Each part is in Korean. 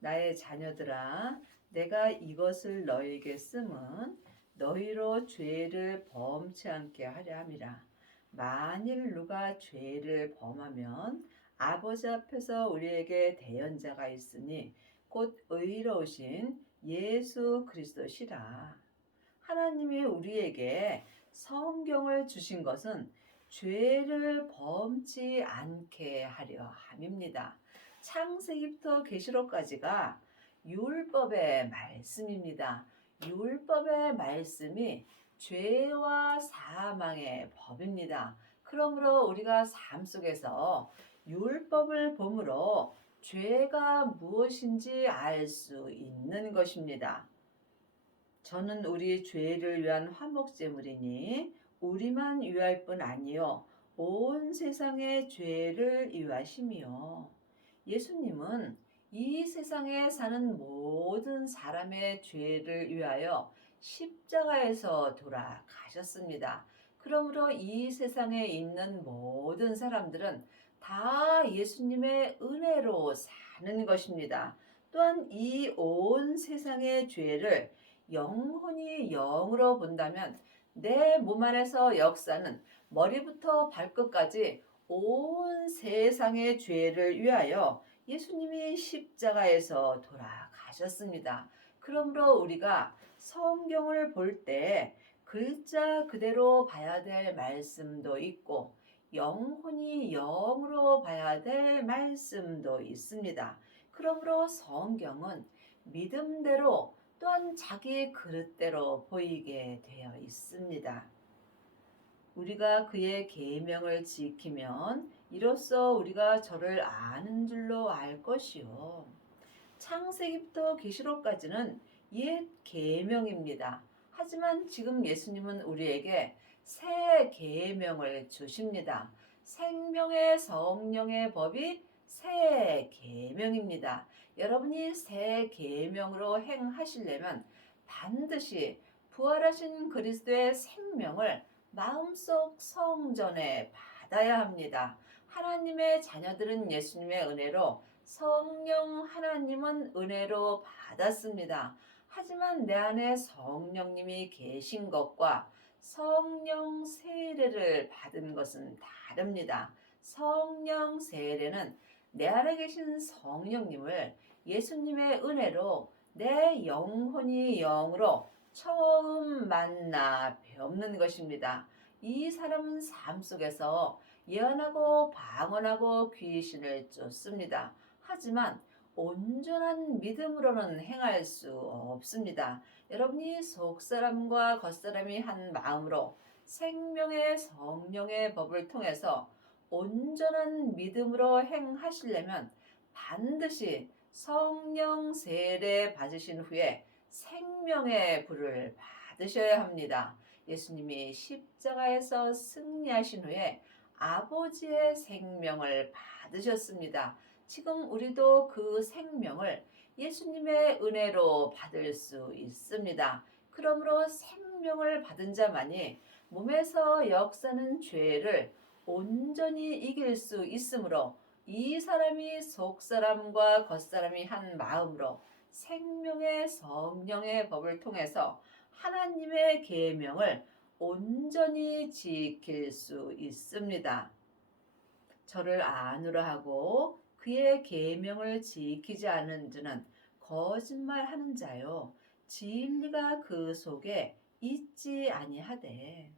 나의 자녀들아, 내가 이것을 너희에게 쓰면 너희로 죄를 범치 않게 하려 함이라. 만일 누가 죄를 범하면 아버지 앞에서 우리에게 대언자가 있으니 곧 의로우신 예수 그리스도시라. 하나님이 우리에게 성경을 주신 것은 죄를 범치 않게 하려 함입니다. 창세기부터 계시록까지가 율법의 말씀입니다. 율법의 말씀이 죄와 사망의 법입니다. 그러므로 우리가 삶 속에서 율법을 보므로 죄가 무엇인지 알 수 있는 것입니다. 저는 우리 죄를 위한 화목제물이니 우리만 위할 뿐 아니요 온 세상의 죄를 위하심이요. 예수님은 이 세상에 사는 모든 사람의 죄를 위하여 십자가에서 돌아가셨습니다. 그러므로 이 세상에 있는 모든 사람들은 다 예수님의 은혜로 사는 것입니다. 또한 이 온 세상의 죄를 영혼이 영으로 본다면 내 몸 안에서 역사는 머리부터 발끝까지 온 세상의 죄를 위하여 예수님이 십자가에서 돌아가셨습니다. 그러므로 우리가 성경을 볼 때 글자 그대로 봐야 될 말씀도 있고 영혼이 영으로 봐야 될 말씀도 있습니다. 그러므로 성경은 믿음대로 또한 자기 그릇대로 보이게 되어 있습니다. 우리가 그의 계명을 지키면 이로써 우리가 저를 아는 줄로 알 것이요. 창세기부터 계시록까지는 옛 계명입니다. 하지만 지금 예수님은 우리에게 새 계명을 주십니다. 생명의 성령의 법이 새 계명입니다. 여러분이 새 계명으로 행하시려면 반드시 부활하신 그리스도의 생명을 마음속 성전에 받아야 합니다. 하나님의 자녀들은 예수님의 은혜로 성령 하나님은 은혜로 받았습니다. 하지만 내 안에 성령님이 계신 것과 성령 세례를 받은 것은 다릅니다. 성령 세례는 내 안에 계신 성령님을 예수님의 은혜로 내 영혼이 영으로 처음 만나 뵙는 것입니다. 이 사람은 삶 속에서 예언하고 방언하고 귀신을 쫓습니다. 하지만 온전한 믿음으로는 행할 수 없습니다. 여러분이 속사람과 겉사람이 한 마음으로 생명의 성령의 법을 통해서 온전한 믿음으로 행하시려면 반드시 성령 세례 받으신 후에 생명의 불을 받으셔야 합니다. 예수님이 십자가에서 승리하신 후에 아버지의 생명을 받으셨습니다. 지금 우리도 그 생명을 예수님의 은혜로 받을 수 있습니다. 그러므로 생명을 받은 자만이 몸에서 역사는 죄를 온전히 이길 수 있으므로 이 사람이 속사람과 겉사람이 한 마음으로 생명의 성령의 법을 통해서 하나님의 계명을 온전히 지킬 수 있습니다. 저를 아노라 하고 그의 계명을 지키지 않은 자는 거짓말하는 자요 진리가 그 속에 있지 아니하되.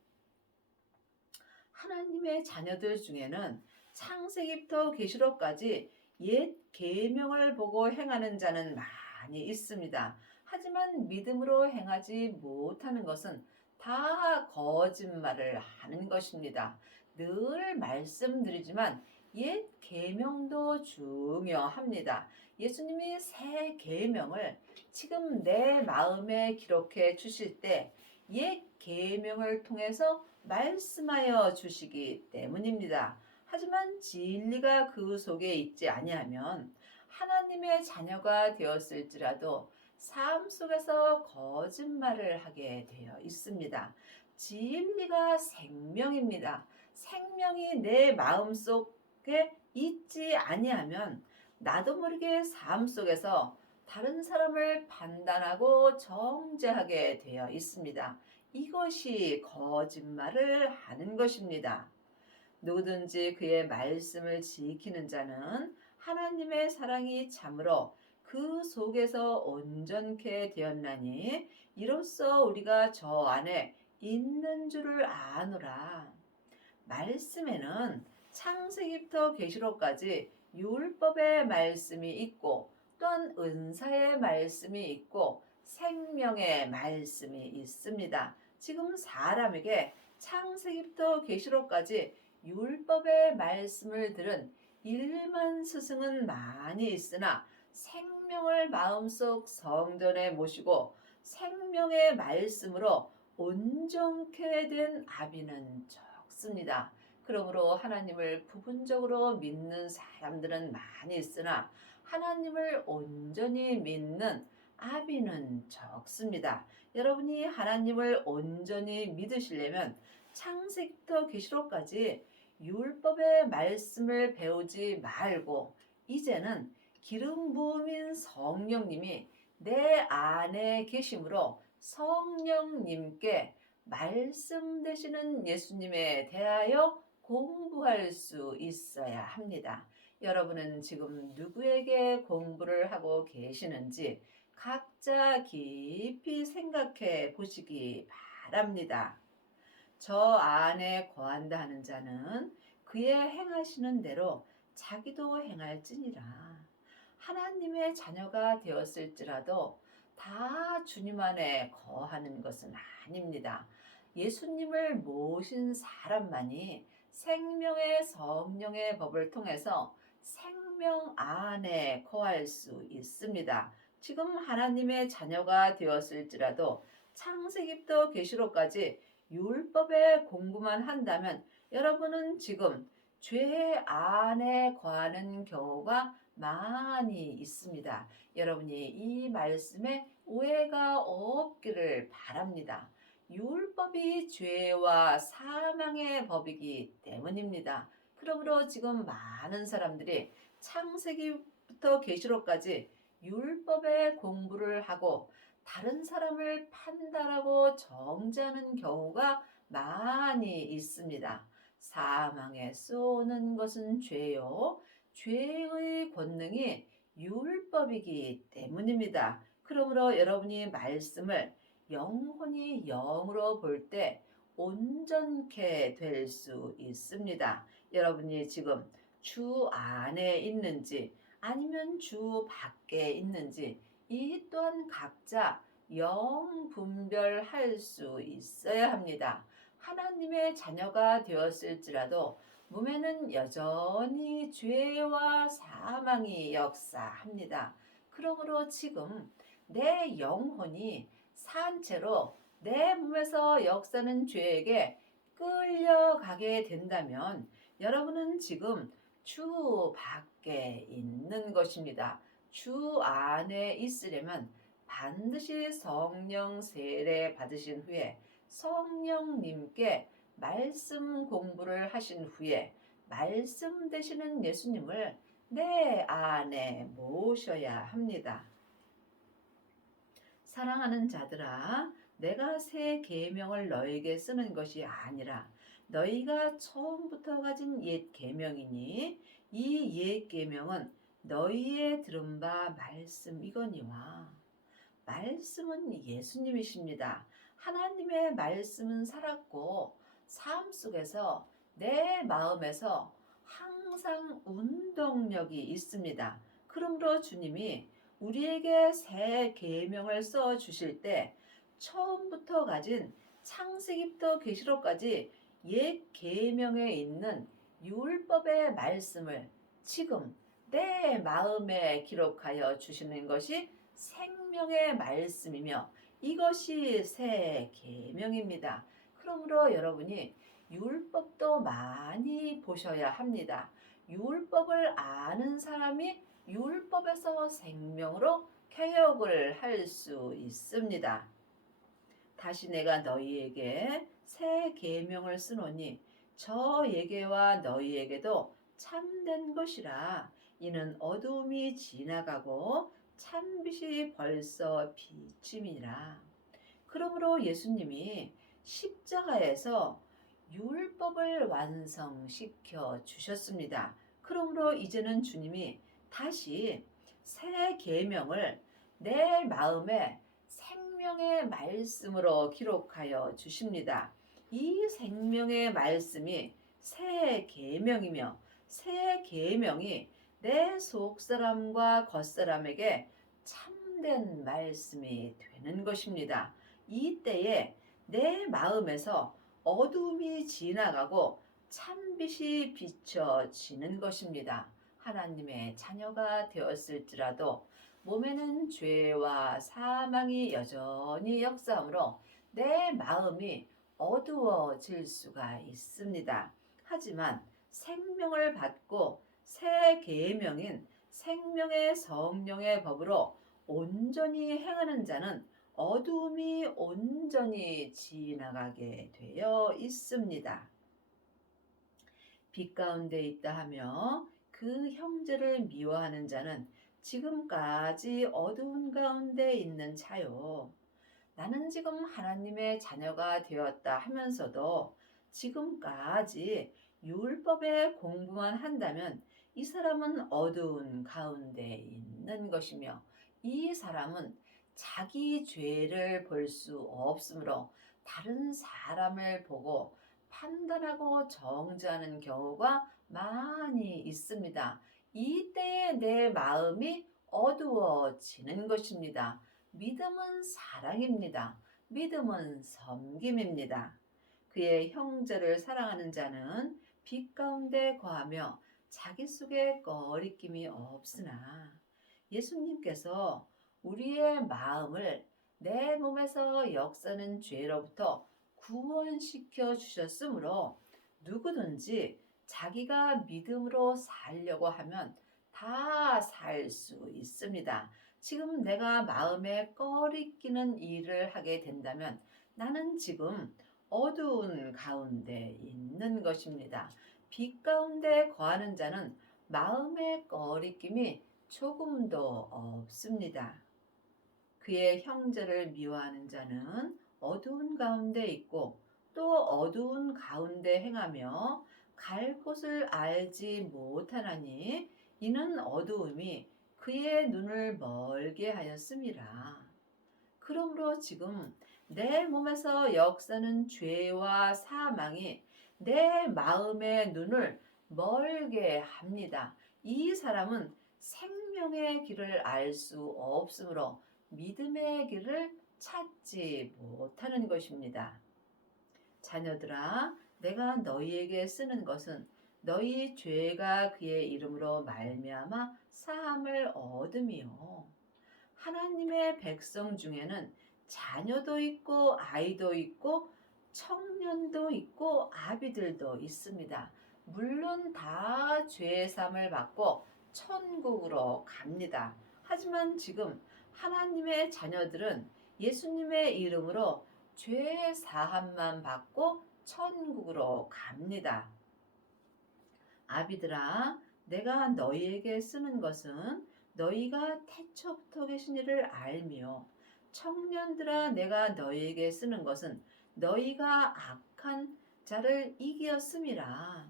하나님의 자녀들 중에는 창세기부터 계시록까지 옛 계명을 보고 행하는 자는 많이 있습니다. 하지만 믿음으로 행하지 못하는 것은 다 거짓말을 하는 것입니다. 늘 말씀드리지만 옛 계명도 중요합니다. 예수님이 새 계명을 지금 내 마음에 기록해 주실 때 옛 계명을 통해서 말씀하여 주시기 때문입니다. 하지만 진리가 그 속에 있지 아니하면 하나님의 자녀가 되었을지라도 삶 속에서 거짓말을 하게 되어 있습니다. 진리가 생명입니다. 생명이 내 마음속에 있지 아니하면 나도 모르게 삶 속에서 다른 사람을 판단하고 정죄하게 되어 있습니다. 이것이 거짓말을 하는 것입니다. 누구든지 그의 말씀을 지키는 자는 하나님의 사랑이 참으로 그 속에서 온전케 되었나니 이로써 우리가 저 안에 있는 줄을 아노라. 말씀에는 창세기부터 계시록까지 율법의 말씀이 있고 또한 은사의 말씀이 있고 생명의 말씀이 있습니다. 지금 사람에게 창세기부터 계시록까지 율법의 말씀을 들은 일만 스승은 많이 있으나 생명을 마음속 성전에 모시고 생명의 말씀으로 온전케 된 아비는 적습니다. 그러므로 하나님을 부분적으로 믿는 사람들은 많이 있으나 하나님을 온전히 믿는 아비는 적습니다. 여러분이 하나님을 온전히 믿으시려면 창세기부터 계시록까지 율법의 말씀을 배우지 말고 이제는 기름 부음인 성령님이 내 안에 계심으로 성령님께 말씀 되시는 예수님에 대하여 공부할 수 있어야 합니다. 여러분은 지금 누구에게 공부를 하고 계시는지 각자 깊이 생각해 보시기 바랍니다. 저 안에 거한다 하는 자는 그의 행하시는 대로 자기도 행할지니라. 하나님의 자녀가 되었을지라도 다 주님 안에 거하는 것은 아닙니다. 예수님을 모신 사람만이 생명의 성령의 법을 통해서 생명 안에 거할 수 있습니다. 지금 하나님의 자녀가 되었을지라도 창세기부터 계시록까지 율법의 공부만 한다면 여러분은 지금 죄 안에 거하는 경우가 많이 있습니다. 여러분이 이 말씀에 오해가 없기를 바랍니다. 율법이 죄와 사망의 법이기 때문입니다. 그러므로 지금 많은 사람들이 창세기부터 계시록까지 율법의 공부를 하고 다른 사람을 판단하고 정죄하는 경우가 많이 있습니다. 사망에 쏘는 것은 죄요. 죄의 권능이 율법이기 때문입니다. 그러므로 여러분이 말씀을 영혼이 영으로 볼 때 온전케 될 수 있습니다. 여러분이 지금 주 안에 있는지 아니면 주 밖에 있는지 이 또한 각자 영 분별할 수 있어야 합니다. 하나님의 자녀가 되었을지라도 몸에는 여전히 죄와 사망이 역사합니다. 그러므로 지금 내 영혼이 산채로 내 몸에서 역사는 죄에게 끌려가게 된다면 여러분은 지금 주 밖에 있는 것입니다. 주 안에 있으려면 반드시 성령 세례 받으신 후에 성령님께 말씀 공부를 하신 후에 말씀 되시는 예수님을 내 안에 모셔야 합니다. 사랑하는 자들아, 내가 새 계명을 너에게 쓰는 것이 아니라 너희가 처음부터 가진 옛 계명이니 이 옛 계명은 너희의 들은 바 말씀이거니와. 말씀은 예수님이십니다. 하나님의 말씀은 살았고 삶 속에서 내 마음에서 항상 운동력이 있습니다. 그러므로 주님이 우리에게 새 계명을 써 주실 때 처음부터 가진 창세기부터 계시록까지 옛 계명에 있는 율법의 말씀을 지금 내 마음에 기록하여 주시는 것이 생명의 말씀이며 이것이 새 계명입니다. 그러므로 여러분이 율법도 많이 보셔야 합니다. 율법을 아는 사람이 율법에서 생명으로 개혁을 할 수 있습니다. 다시 내가 너희에게 새 계명을 쓰노니 저에게와 너희에게도 참된 것이라. 이는 어두움이 지나가고 참빛이 벌써 비침이라. 그러므로 예수님이 십자가에서 율법을 완성시켜 주셨습니다. 그러므로 이제는 주님이 다시 새 계명을 내 마음에 생명의 말씀으로 기록하여 주십니다. 이 생명의 말씀이 새 계명이며 새 계명이 내 속사람과 겉사람에게 참된 말씀이 되는 것입니다. 이때에 내 마음에서 어둠이 지나가고 참빛이 비춰지는 것입니다. 하나님의 자녀가 되었을지라도 몸에는 죄와 사망이 여전히 역사하므로 내 마음이 어두워질 수가 있습니다. 하지만 생명을 받고 새 계명인 생명의 성령의 법으로 온전히 행하는 자는 어두움이 온전히 지나가게 되어 있습니다. 빛 가운데 있다 하며 그 형제를 미워하는 자는 지금까지 어두운 가운데 있는 자요. 나는 지금 하나님의 자녀가 되었다 하면서도 지금까지 율법의 공부만 한다면 이 사람은 어두운 가운데 있는 것이며 이 사람은 자기 죄를 볼 수 없으므로 다른 사람을 보고 판단하고 정죄하는 경우가 많이 있습니다. 이때에 내 마음이 어두워지는 것입니다. 믿음은 사랑입니다. 믿음은 섬김입니다. 그의 형제를 사랑하는 자는 빛 가운데 거하며 자기 속에 꺼리낌이 없으나 예수님께서 우리의 마음을 내 몸에서 역사는 죄로부터 구원시켜 주셨으므로 누구든지 자기가 믿음으로 살려고 하면 다 살 수 있습니다. 지금 내가 마음에 꺼리끼는 일을 하게 된다면 나는 지금 어두운 가운데 있는 것입니다. 빛 가운데 거하는 자는 마음의 꺼리낌이 조금도 없습니다. 그의 형제를 미워하는 자는 어두운 가운데 있고 또 어두운 가운데 행하며 갈 곳을 알지 못하나니 이는 어두움이 그의 눈을 멀게 하였음이라. 그러므로 지금 내 몸에서 역사는 죄와 사망이 내 마음의 눈을 멀게 합니다. 이 사람은 생명의 길을 알 수 없으므로 믿음의 길을 찾지 못하는 것입니다. 자녀들아, 내가 너희에게 쓰는 것은 너희 죄가 그의 이름으로 말미암아 사함을 얻음이요. 하나님의 백성 중에는 자녀도 있고 아이도 있고 청년도 있고 아비들도 있습니다. 물론 다 죄의 사함을 받고 천국으로 갑니다. 하지만 지금 하나님의 자녀들은 예수님의 이름으로 죄의 사함만 받고 천국으로 갑니다. 아비들아, 내가 너희에게 쓰는 것은 너희가 태초부터 계신 이를 알며, 청년들아, 내가 너희에게 쓰는 것은 너희가 악한 자를 이기었음이라.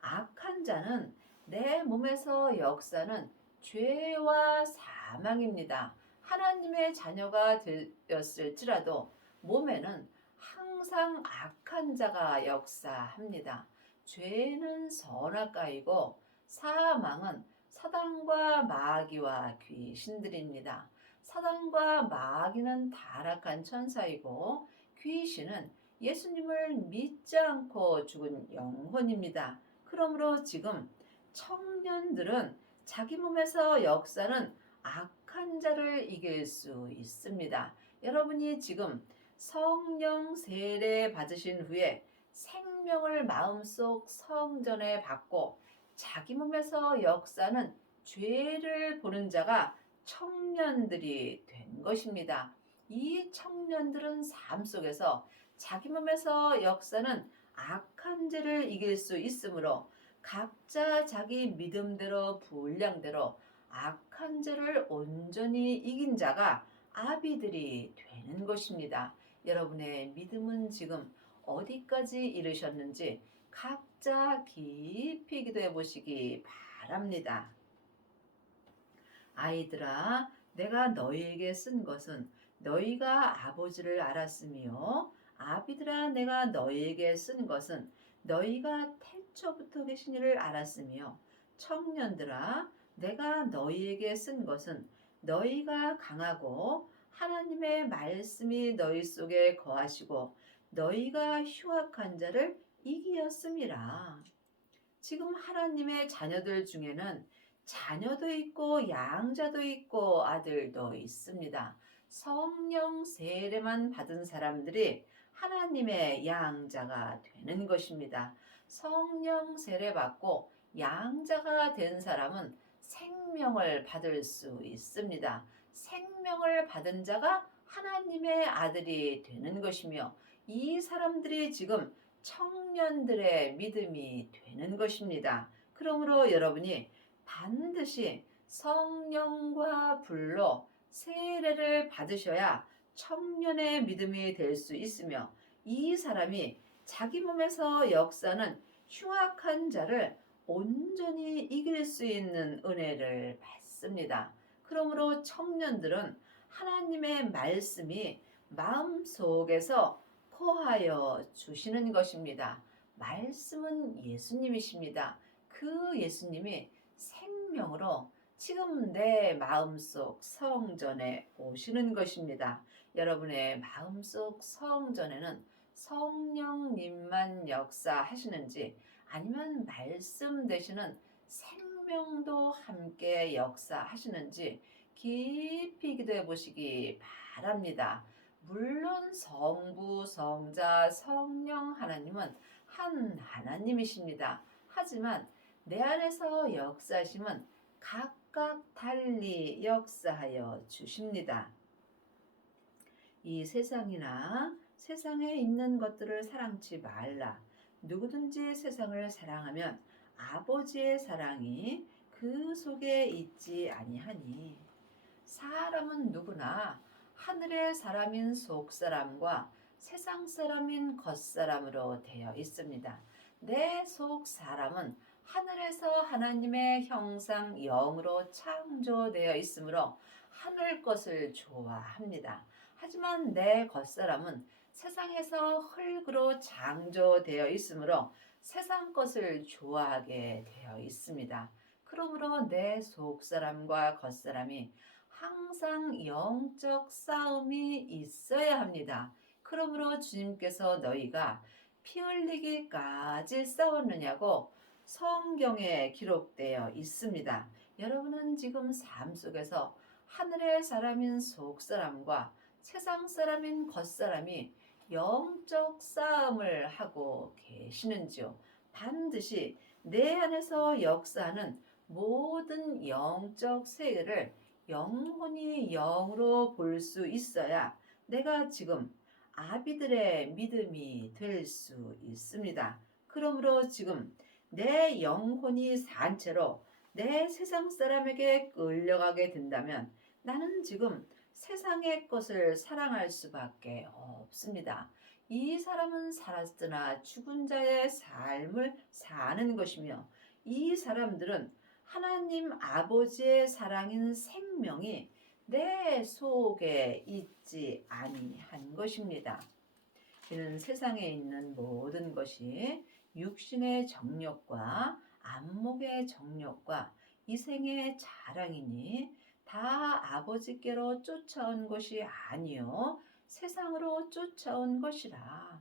악한 자는 내 몸에서 역사는 죄와 사망입니다. 하나님의 자녀가 되었을지라도 몸에는 항상 악한 자가 역사합니다. 죄는 선악과이고 사망은 사단과 마귀와 귀신들입니다. 사단과 마귀는 타락한 천사이고 귀신은 예수님을 믿지 않고 죽은 영혼입니다. 그러므로 지금 청년들은 자기 몸에서 역사는 악한 자를 이길 수 있습니다. 여러분이 지금 성령 세례 받으신 후에 생명을 마음속 성전에 받고 자기 몸에서 역사는 죄를 보는 자가 청년들이 된 것입니다. 이 청년들은 삶 속에서 자기 몸에서 역사는 악한 죄를 이길 수 있으므로 각자 자기 믿음대로 분량대로 악한 죄를 온전히 이긴 자가 아비들이 되는 것입니다. 여러분의 믿음은 지금 어디까지 이르셨는지 각자 깊이 기도해 보시기 바랍니다. 아이들아, 내가 너희에게 쓴 것은 너희가 아버지를 알았으며, 아비들아, 내가 너희에게 쓴 것은 너희가 태초부터 계신 이를 알았으며, 청년들아, 내가 너희에게 쓴 것은 너희가 강하고 하나님의 말씀이 너희 속에 거하시고 너희가 휴학한 자를 이기었음이라. 지금 하나님의 자녀들 중에는 자녀도 있고 양자도 있고 아들도 있습니다. 성령 세례만 받은 사람들이 하나님의 양자가 되는 것입니다. 성령 세례 받고 양자가 된 사람은 생명을 받을 수 있습니다. 생명을 받은 자가 하나님의 아들이 되는 것이며, 이 사람들이 지금 청년들의 믿음이 되는 것입니다. 그러므로 여러분이 반드시 성령과 불로 세례를 받으셔야 청년의 믿음이 될 수 있으며, 이 사람이 자기 몸에서 역사는 흉악한 자를 온전히 이길 수 있는 은혜를 받습니다. 그러므로 청년들은 하나님의 말씀이 마음속에서 거하여 주시는 것입니다. 말씀은 예수님이십니다. 그 예수님이 생명으로 지금 내 마음속 성전에 오시는 것입니다. 여러분의 마음속 성전에는 성령님만 역사하시는지, 아니면 말씀 되시는 생명도 함께 역사하시는지 깊이 기도해 보시기 바랍니다. 물론 성부, 성자, 성령 하나님은 한 하나님이십니다. 하지만 내 안에서 역사하심은 각각 달리 역사하여 주십니다. 이 세상이나 세상에 있는 것들을 사랑치 말라. 누구든지 세상을 사랑하면 아버지의 사랑이 그 속에 있지 아니하니. 사람은 누구나 하늘의 사람인 속사람과 세상 사람인 겉사람으로 되어 있습니다. 내 속사람은 하늘에서 하나님의 형상 영으로 창조되어 있으므로 하늘 것을 좋아합니다. 하지만 내 겉사람은 세상에서 흙으로 창조되어 있으므로 세상 것을 좋아하게 되어 있습니다. 그러므로 내 속사람과 겉사람이 항상 영적 싸움이 있어야 합니다. 그러므로 주님께서 너희가 피 흘리기까지 싸웠느냐고 성경에 기록되어 있습니다. 여러분은 지금 삶 속에서 하늘의 사람인 속사람과 세상 사람인 겉사람이 영적 싸움을 하고 계시는지요? 반드시 내 안에서 역사하는 모든 영적 세계를 영혼이 영으로 볼 수 있어야 내가 지금 아비들의 믿음이 될 수 있습니다. 그러므로 지금 내 영혼이 산 채로 내 세상 사람에게 끌려가게 된다면 나는 지금 세상의 것을 사랑할 수밖에 없습니다. 이 사람은 살았으나 죽은 자의 삶을 사는 것이며, 이 사람들은 하나님 아버지의 사랑인 생명이 내 속에 있지 아니한 것입니다. 이는 세상에 있는 모든 것이 육신의 정욕과 안목의 정욕과 이생의 자랑이니 다 아버지께로 쫓아온 것이 아니요 세상으로 쫓아온 것이라.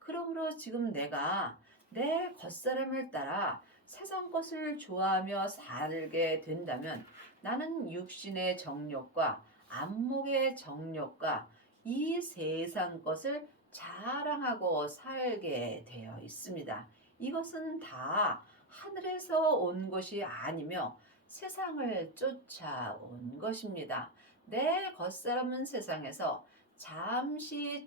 그러므로 지금 내가 내 겉사람을 따라 세상 것을 좋아하며 살게 된다면 나는 육신의 정욕과 안목의 정욕과 이 세상 것을 자랑하고 살게 되어 있습니다. 이것은 다 하늘에서 온 것이 아니며 세상을 쫓아온 것입니다. 내 겉사람은 세상에서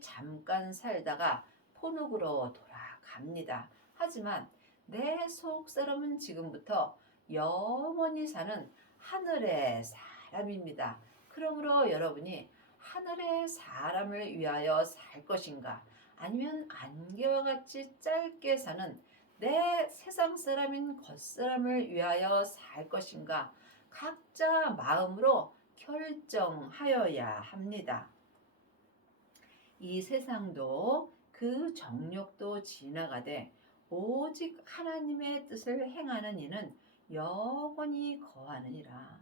잠깐 살다가 본국으로 돌아갑니다. 하지만 내 속사람은 지금부터 영원히 사는 하늘의 사람입니다. 그러므로 여러분이 하늘의 사람을 위하여 살 것인가? 아니면 안개와 같이 짧게 사는 내 세상 사람인 겉사람을 위하여 살 것인가? 각자 마음으로 결정하여야 합니다. 이 세상도 그 정욕도 지나가되 오직 하나님의 뜻을 행하는 이는 영원히 거하느니라.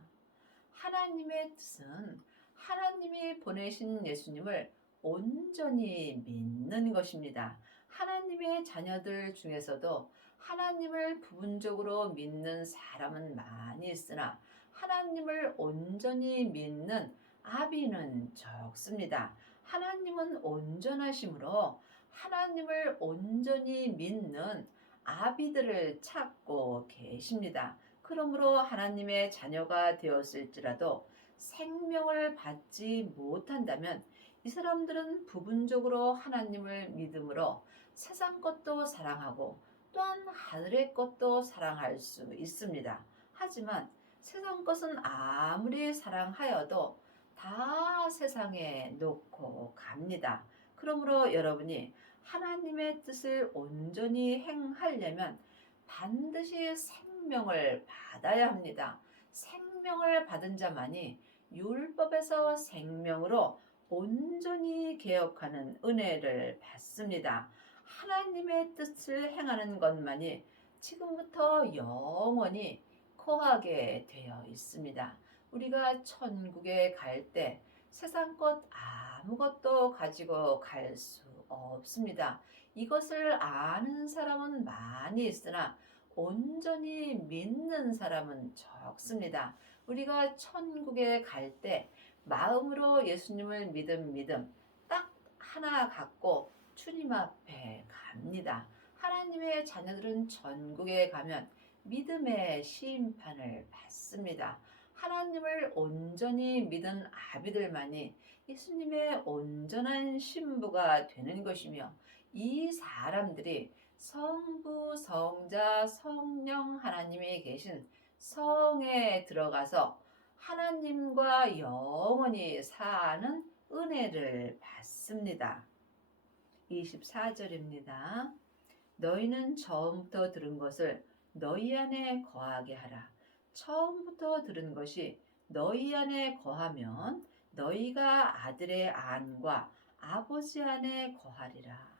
하나님의 뜻은 하나님이 보내신 예수님을 온전히 믿는 것입니다. 하나님의 자녀들 중에서도 하나님을 부분적으로 믿는 사람은 많이 있으나 하나님을 온전히 믿는 아비는 적습니다. 하나님은 온전하심으로 하나님을 온전히 믿는 아비들을 찾고 계십니다. 그러므로 하나님의 자녀가 되었을지라도 생명을 받지 못한다면 이 사람들은 부분적으로 하나님을 믿음으로 세상 것도 사랑하고 또한 하늘의 것도 사랑할 수 있습니다. 하지만 세상 것은 아무리 사랑하여도 다 세상에 놓고 갑니다. 그러므로 여러분이 하나님의 뜻을 온전히 행하려면 반드시 생명을 받아야 합니다. 생명을 받은 자만이 율법에서 생명으로 온전히 개혁하는 은혜를 받습니다. 하나님의 뜻을 행하는 것만이 지금부터 영원히 거하게 되어 있습니다. 우리가 천국에 갈 때 세상 것 아무것도 가지고 갈 수 없습니다. 이것을 아는 사람은 많이 있으나 온전히 믿는 사람은 적습니다. 우리가 천국에 갈 때 마음으로 예수님을 믿음 딱 하나 갖고 주님 앞에 갑니다. 하나님의 자녀들은 천국에 가면 믿음의 심판을 받습니다. 하나님을 온전히 믿은 아비들만이 예수님의 온전한 신부가 되는 것이며 이 사람들이 성부, 성자, 성령 하나님이 계신 성에 들어가서 하나님과 영원히 사는 은혜를 받습니다. 24절입니다. 너희는 처음부터 들은 것을 너희 안에 거하게 하라. 처음부터 들은 것이 너희 안에 거하면 너희가 아들의 안과 아버지 안에 거하리라.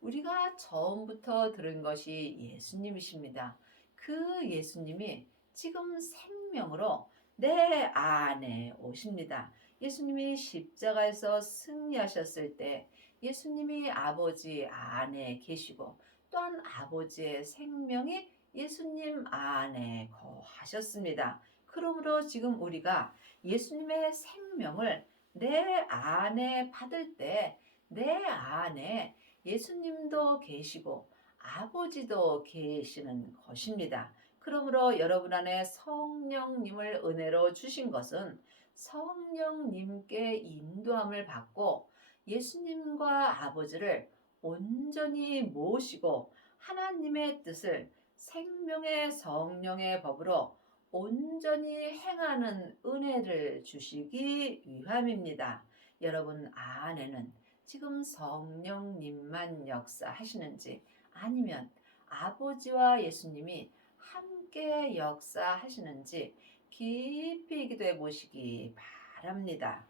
우리가 처음부터 들은 것이 예수님이십니다. 그 예수님이 지금 생명으로 내 안에 오십니다. 예수님이 십자가에서 승리하셨을 때 예수님이 아버지 안에 계시고 또한 아버지의 생명이 예수님 안에 거하셨습니다. 그러므로 지금 우리가 예수님의 생명을 내 안에 받을 때 내 안에 예수님도 계시고 아버지도 계시는 것입니다. 그러므로 여러분 안에 성령님을 은혜로 주신 것은 성령님께 인도함을 받고 예수님과 아버지를 온전히 모시고 하나님의 뜻을 생명의 성령의 법으로 온전히 행하는 은혜를 주시기 위함입니다. 여러분 안에는 지금 성령님만 역사하시는지 아니면 아버지와 예수님이 함께 역사하시는지 깊이 기도해 보시기 바랍니다.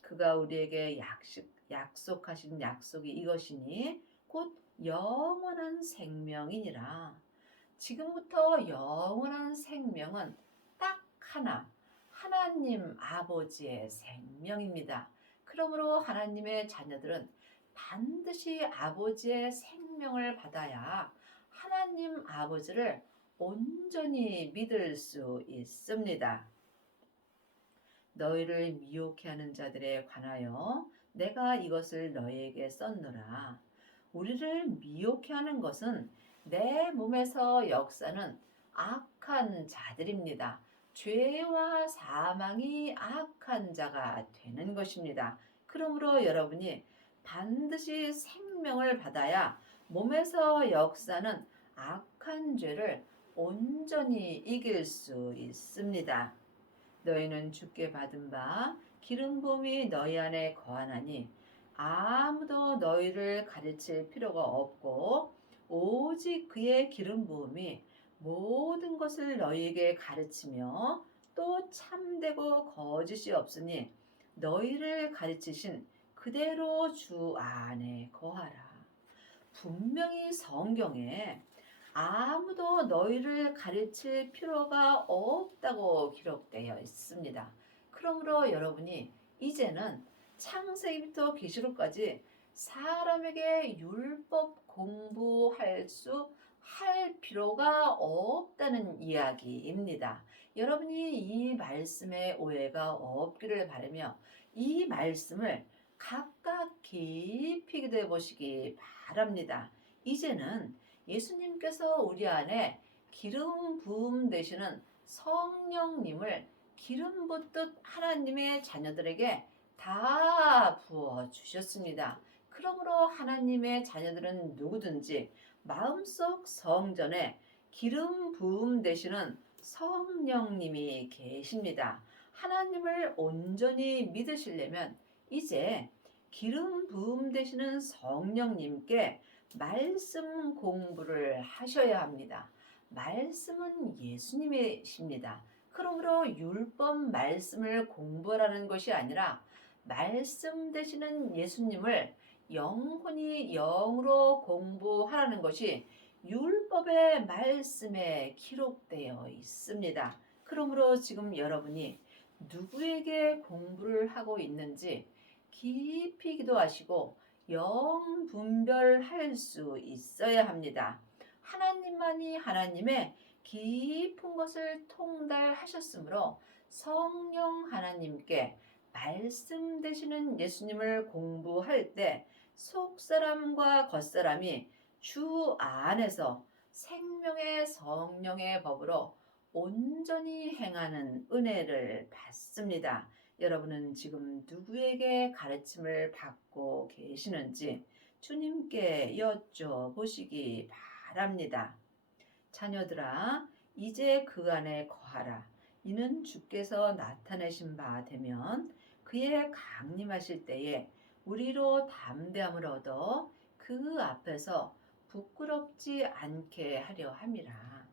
그가 우리에게 약속하신 약속이 이것이니 곧 영원한 생명이니라. 지금부터 영원한 생명은 딱 하나, 하나님 아버지의 생명입니다. 그러므로 하나님의 자녀들은 반드시 아버지의 생명을 받아야 하나님 아버지를 온전히 믿을 수 있습니다. 너희를 미혹해 하는 자들에 관하여 내가 이것을 너희에게 썼노라. 우리를 미혹해 하는 것은 내 몸에서 역사는 악한 자들입니다. 죄와 사망이 악한 자가 되는 것입니다. 그러므로 여러분이 반드시 생명을 받아야 몸에서 역사는 악한 죄를 온전히 이길 수 있습니다. 너희는 주께 받은 바 기름 부음이 너희 안에 거하나니 아무도 너희를 가르칠 필요가 없고 오직 그의 기름 부음이 모든 것을 너희에게 가르치며 또 참되고 거짓이 없으니 너희를 가르치신 그대로 주 안에 거하라. 분명히 성경에 아무도 너희를 가르칠 필요가 없다고 기록되어 있습니다. 그러므로 여러분이 이제는 창세기부터 계시록까지 사람에게 율법 할 필요가 없다는 이야기입니다. 여러분이 이 말씀에 오해가 없기를 바라며 이 말씀을 각각 깊이 기도해 보시기 바랍니다. 이제는 예수님께서 우리 안에 기름 부음 되시는 성령님을 기름 붓듯 하나님의 자녀들에게 다 부어 주셨습니다. 그러므로 하나님의 자녀들은 누구든지 마음속 성전에 기름 부음 되시는 성령님이 계십니다. 하나님을 온전히 믿으시려면 이제 기름 부음 되시는 성령님께 말씀 공부를 하셔야 합니다. 말씀은 예수님이십니다. 그러므로 율법 말씀을 공부하라는 것이 아니라 말씀 되시는 예수님을 영혼이 영으로 공부하라는 것이 율법의 말씀에 기록되어 있습니다. 그러므로 지금 여러분이 누구에게 공부를 하고 있는지 깊이 기도하시고 영 분별할 수 있어야 합니다. 하나님만이 하나님의 깊은 것을 통달하셨으므로 성령 하나님께 말씀 되시는 예수님을 공부할 때 속사람과 겉사람이 주 안에서 생명의 성령의 법으로 온전히 행하는 은혜를 받습니다. 여러분은 지금 누구에게 가르침을 받고 계시는지 주님께 여쭤보시기 바랍니다. 자녀들아, 이제 그 안에 거하라. 이는 주께서 나타내신 바 되면 그의 강림하실 때에 우리로 담대함을 얻어 그 앞에서 부끄럽지 않게 하려 함이라.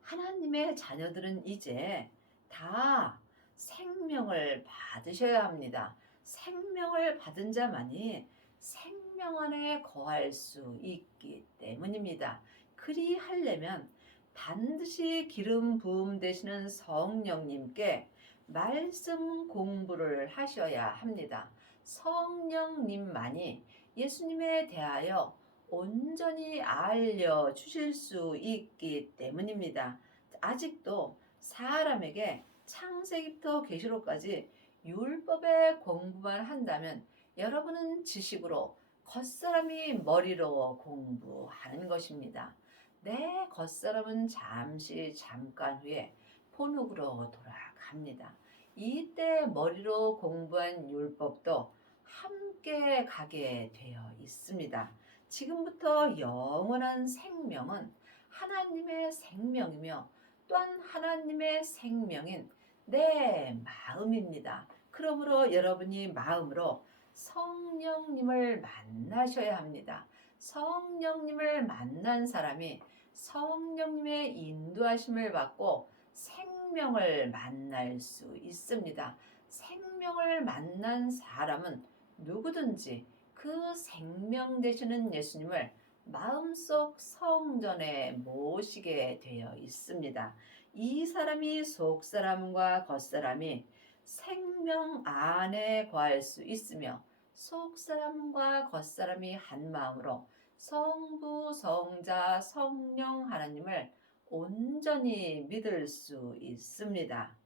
하나님의 자녀들은 이제 다 생명을 받으셔야 합니다. 생명을 받은 자만이 생명 안에 거할 수 있기 때문입니다. 그리하려면 반드시 기름 부음 되시는 성령님께 말씀 공부를 하셔야 합니다. 성령님만이 예수님에 대하여 온전히 알려주실 수 있기 때문입니다. 아직도 사람에게 창세기부터 계시록까지 율법의 공부만 한다면 여러분은 지식으로 겉사람이 머리로 공부하는 것입니다. 내 겉사람은 잠깐 후에 본흙으로 돌아갑니다. 이때 머리로 공부한 율법도 함께 가게 되어 있습니다. 지금부터 영원한 생명은 하나님의 생명이며 또한 하나님의 생명인 내 마음입니다. 그러므로 여러분이 마음으로 성령님을 만나셔야 합니다. 성령님을 만난 사람이 성령님의 인도하심을 받고 생명을 만날 수 있습니다. 생명을 만난 사람은 누구든지 그 생명 되시는 예수님을 마음속 성전에 모시게 되어 있습니다. 이 사람이 속사람과 겉사람이 생명 안에 거할 수 있으며 속사람과 겉사람이 한 마음으로 성부, 성자, 성령 하나님을 온전히 믿을 수 있습니다.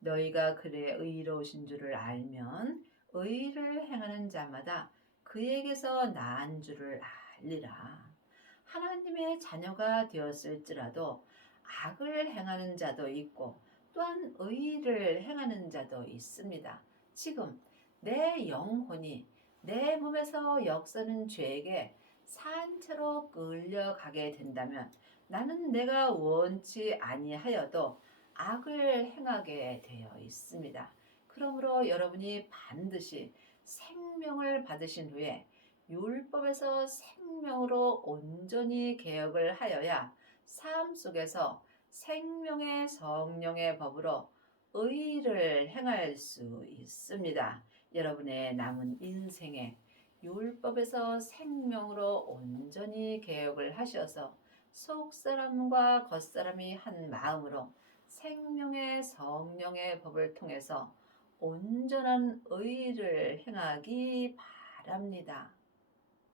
너희가 그의 의로우신 줄을 알면 의를 행하는 자마다 그에게서 나은 줄을 알리라. 하나님의 자녀가 되었을지라도 악을 행하는 자도 있고 또한 의를 행하는 자도 있습니다. 지금 내 영혼이 내 몸에서 역사는 죄에게 산채로 끌려가게 된다면 나는 내가 원치 아니하여도 악을 행하게 되어 있습니다. 그러므로 여러분이 반드시 생명을 받으신 후에 율법에서 생명으로 온전히 개혁을 하여야 삶 속에서 생명의 성령의 법으로 의를 행할 수 있습니다. 여러분의 남은 인생에 율법에서 생명으로 온전히 개혁을 하셔서 속사람과 겉사람이 한 마음으로 생명의 성령의 법을 통해서 온전한 의를 행하기 바랍니다.